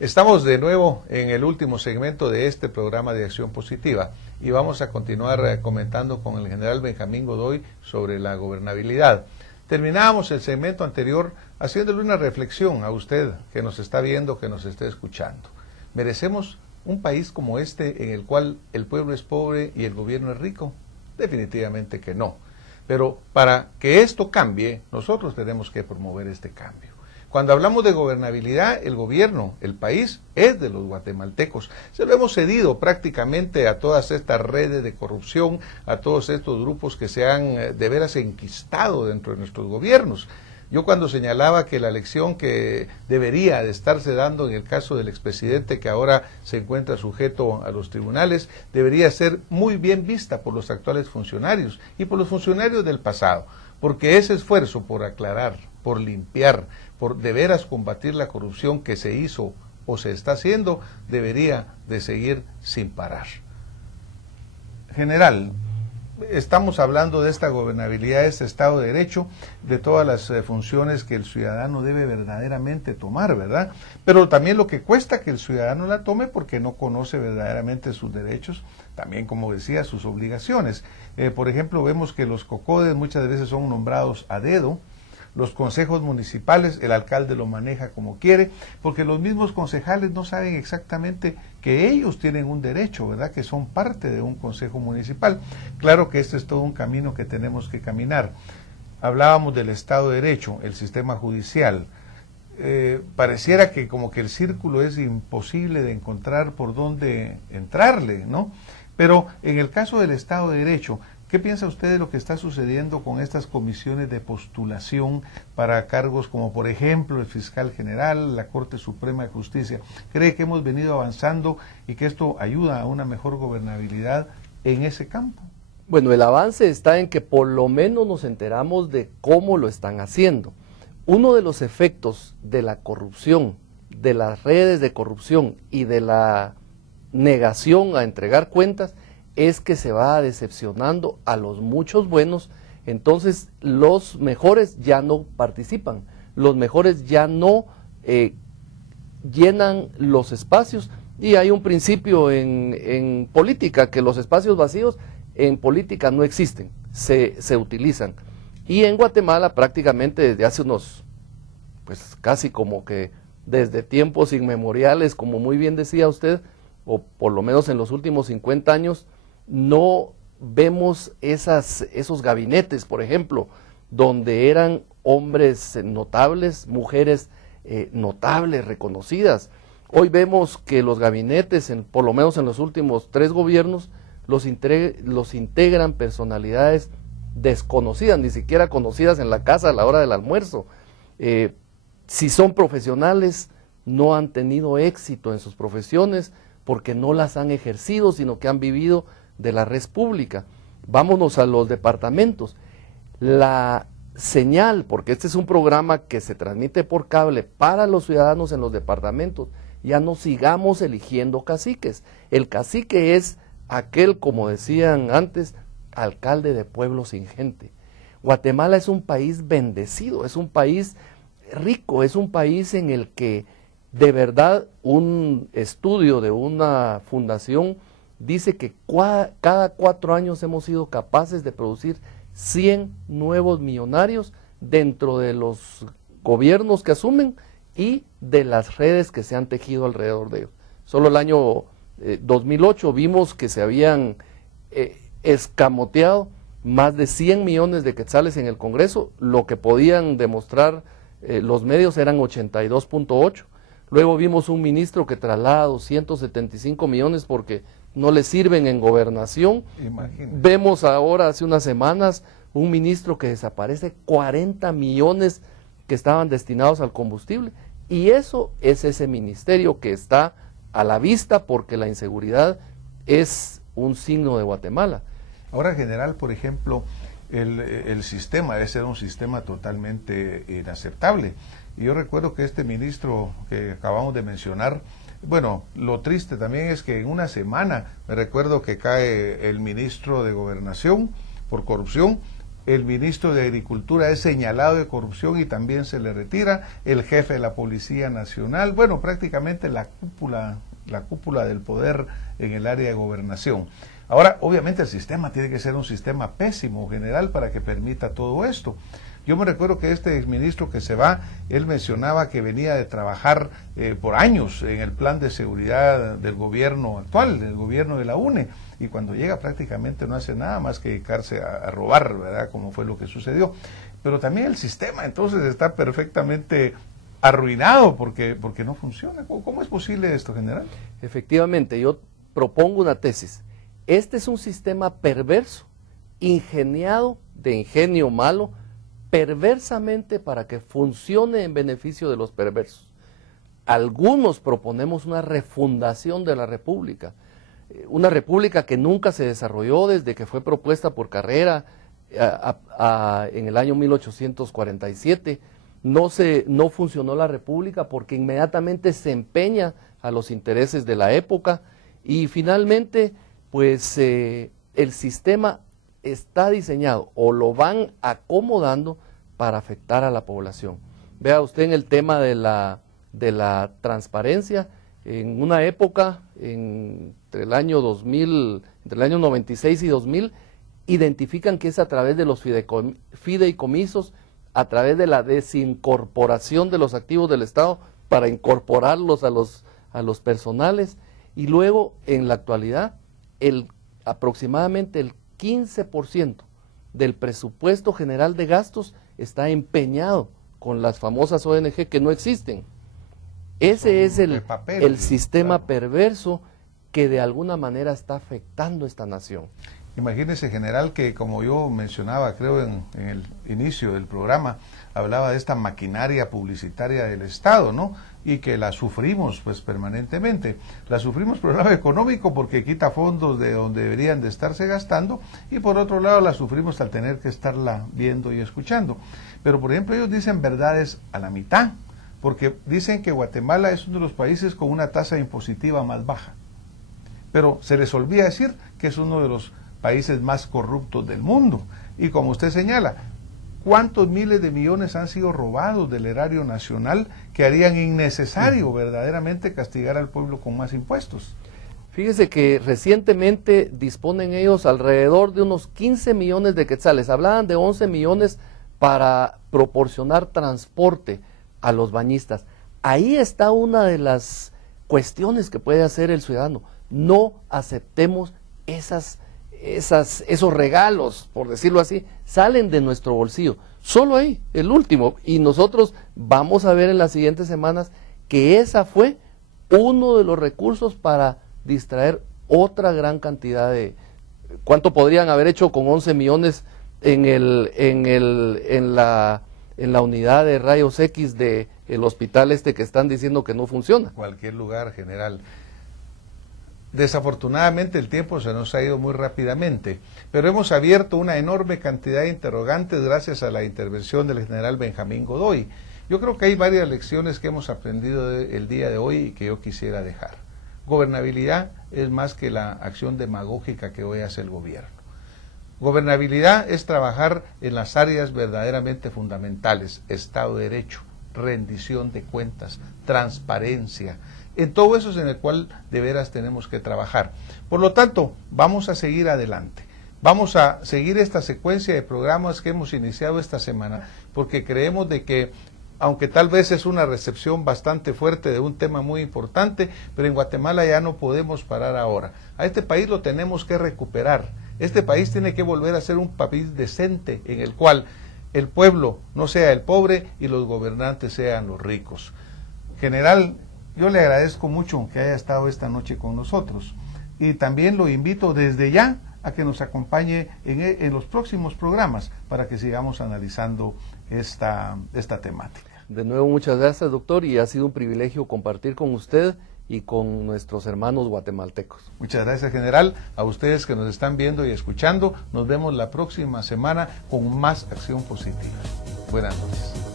Estamos de nuevo en el último segmento de este programa de Acción Positiva y vamos a continuar comentando con el general Benjamín Godoy sobre la gobernabilidad. Terminábamos el segmento anterior haciéndole una reflexión a usted que nos está viendo, que nos esté escuchando. ¿Merecemos un país como este en el cual el pueblo es pobre y el gobierno es rico? Definitivamente que no. Pero para que esto cambie, nosotros tenemos que promover este cambio. Cuando hablamos de gobernabilidad, el gobierno, el país, es de los guatemaltecos. Se lo hemos cedido prácticamente a todas estas redes de corrupción, a todos estos grupos que se han de veras enquistado dentro de nuestros gobiernos. Yo cuando señalaba que la elección que debería de estarse dando en el caso del expresidente que ahora se encuentra sujeto a los tribunales, debería ser muy bien vista por los actuales funcionarios y por los funcionarios del pasado, porque ese esfuerzo por aclarar, por limpiar, por de veras combatir la corrupción que se hizo o se está haciendo, debería de seguir sin parar. General, estamos hablando de esta gobernabilidad, de este Estado de Derecho, de todas las funciones que el ciudadano debe verdaderamente tomar, ¿verdad? Pero también lo que cuesta que el ciudadano la tome porque no conoce verdaderamente sus derechos, también, como decía, sus obligaciones. Por ejemplo, vemos que los COCODES muchas veces son nombrados a dedo. Los consejos municipales, el alcalde lo maneja como quiere, porque los mismos concejales no saben exactamente que ellos tienen un derecho, ¿verdad? Que son parte de un consejo municipal. Claro que este es todo un camino que tenemos que caminar. Hablábamos del Estado de Derecho, el sistema judicial. Pareciera que como que el círculo es imposible de encontrar por dónde entrarle, ¿no? Pero en el caso del Estado de Derecho, ¿qué piensa usted de lo que está sucediendo con estas comisiones de postulación para cargos como, por ejemplo, el fiscal general, la Corte Suprema de Justicia? ¿Cree que hemos venido avanzando y que esto ayuda a una mejor gobernabilidad en ese campo? Bueno, el avance está en que por lo menos nos enteramos de cómo lo están haciendo. Uno de los efectos de la corrupción, de las redes de corrupción y de la negación a entregar cuentas, es que se va decepcionando a los muchos buenos, entonces los mejores ya no participan, los mejores ya no llenan los espacios, y hay un principio en política, que los espacios vacíos en política no existen, se utilizan, y en Guatemala prácticamente desde hace unos, pues casi como que desde tiempos inmemoriales, como muy bien decía usted, o por lo menos en los últimos 50 años, no vemos esos gabinetes, por ejemplo, donde eran hombres notables, mujeres notables, reconocidas. Hoy vemos que los gabinetes, por lo menos en los últimos 3 gobiernos, los integran personalidades desconocidas, ni siquiera conocidas en la casa a la hora del almuerzo. Si son profesionales, no han tenido éxito en sus profesiones porque no las han ejercido, sino que han vivido de la red pública. Vámonos a los departamentos. La señal, porque este es un programa que se transmite por cable para los ciudadanos en los departamentos, ya no sigamos eligiendo caciques. El cacique es aquel, como decían antes, alcalde de pueblo sin gente. Guatemala es un país bendecido, es un país rico, es un país en el que de verdad un estudio de una fundación dice que cada 4 años hemos sido capaces de producir 100 nuevos millonarios dentro de los gobiernos que asumen y de las redes que se han tejido alrededor de ellos. Solo el año 2008 vimos que se habían escamoteado más de 100 millones de quetzales en el Congreso, lo que podían demostrar los medios eran 82.8. Luego vimos un ministro que traslada 275 millones porque no le sirven en gobernación. Imagínate. Vemos ahora, hace unas semanas, un ministro que desaparece 40 millones que estaban destinados al combustible. Y eso es ese ministerio que está a la vista porque la inseguridad es un signo de Guatemala. Ahora, general, por ejemplo, el sistema debe ser un sistema totalmente inaceptable. Y yo recuerdo que este ministro que acabamos de mencionar, bueno, lo triste también es que en una semana, me recuerdo que cae el ministro de Gobernación por corrupción, el ministro de Agricultura es señalado de corrupción y también se le retira, el jefe de la Policía Nacional, bueno, prácticamente la cúpula del poder en el área de gobernación. Ahora, obviamente el sistema tiene que ser un sistema pésimo, general, para que permita todo esto. Yo me recuerdo que este exministro que se va, él mencionaba que venía de trabajar por años en el plan de seguridad del gobierno actual, del gobierno de la UNE, y cuando llega prácticamente no hace nada más que dedicarse a robar, ¿verdad?, como fue lo que sucedió. Pero también el sistema entonces está perfectamente arruinado porque no funciona. ¿Cómo es posible esto, general? Efectivamente, yo propongo una tesis. Este es un sistema perverso, ingeniado, de ingenio malo, perversamente para que funcione en beneficio de los perversos. Algunos proponemos una refundación de la República, una República que nunca se desarrolló desde que fue propuesta por Carrera en el año 1847. No funcionó la República porque inmediatamente se empeña a los intereses de la época y finalmente pues el sistema está diseñado o lo van acomodando para afectar a la población. Vea usted en el tema de la transparencia, en una época, entre el año 96 y 2000, identifican que es a través de los fideicomisos, a través de la desincorporación de los activos del Estado para incorporarlos a los personales, y luego en la actualidad aproximadamente el 15% del presupuesto general de gastos está empeñado con las famosas ONG que no existen. Ese es el sistema perverso que de alguna manera está afectando esta nación. Imagínese, general, que como yo mencionaba, creo en el inicio del programa, hablaba de esta maquinaria publicitaria del Estado, ¿no? Y que la sufrimos pues permanentemente. La sufrimos por el lado económico porque quita fondos de donde deberían de estarse gastando, y por otro lado la sufrimos al tener que estarla viendo y escuchando. Pero por ejemplo ellos dicen verdades a la mitad, porque dicen que Guatemala es uno de los países con una tasa impositiva más baja. Pero se les olvida decir que es uno de los países más corruptos del mundo. Y como usted señala, ¿cuántos miles de millones han sido robados del erario nacional que harían innecesario verdaderamente castigar al pueblo con más impuestos? Fíjese que recientemente disponen ellos alrededor de unos 15 millones de quetzales. Hablaban de 11 millones para proporcionar transporte a los bañistas. Ahí está una de las cuestiones que puede hacer el ciudadano. No aceptemos esos regalos, por decirlo así, salen de nuestro bolsillo. Solo ahí, el último. Y nosotros vamos a ver en las siguientes semanas que esa fue uno de los recursos para distraer otra gran cantidad de... ¿Cuánto podrían haber hecho con 11 millones en la unidad de rayos X del hospital que están diciendo que no funciona? Cualquier lugar, general. Desafortunadamente el tiempo se nos ha ido muy rápidamente, pero hemos abierto una enorme cantidad de interrogantes gracias a la intervención del general Benjamín Godoy. Yo creo que hay varias lecciones que hemos aprendido el día de hoy y que yo quisiera dejar. Gobernabilidad es más que la acción demagógica que hoy hace el gobierno. Gobernabilidad es trabajar en las áreas verdaderamente fundamentales: Estado de Derecho, rendición de cuentas, transparencia. En todo eso es en el cual de veras tenemos que trabajar. Por lo tanto, vamos a seguir adelante. Vamos a seguir esta secuencia de programas que hemos iniciado esta semana, porque creemos de que, aunque tal vez es una recepción bastante fuerte de un tema muy importante, pero en Guatemala ya no podemos parar ahora. A este país lo tenemos que recuperar. Este país tiene que volver a ser un país decente en el cual el pueblo no sea el pobre y los gobernantes sean los ricos. General, yo le agradezco mucho que haya estado esta noche con nosotros y también lo invito desde ya a que nos acompañe en los próximos programas para que sigamos analizando esta temática. De nuevo, muchas gracias, doctor, y ha sido un privilegio compartir con usted y con nuestros hermanos guatemaltecos. Muchas gracias, general. A ustedes que nos están viendo y escuchando, nos vemos la próxima semana con más acción positiva. Buenas noches.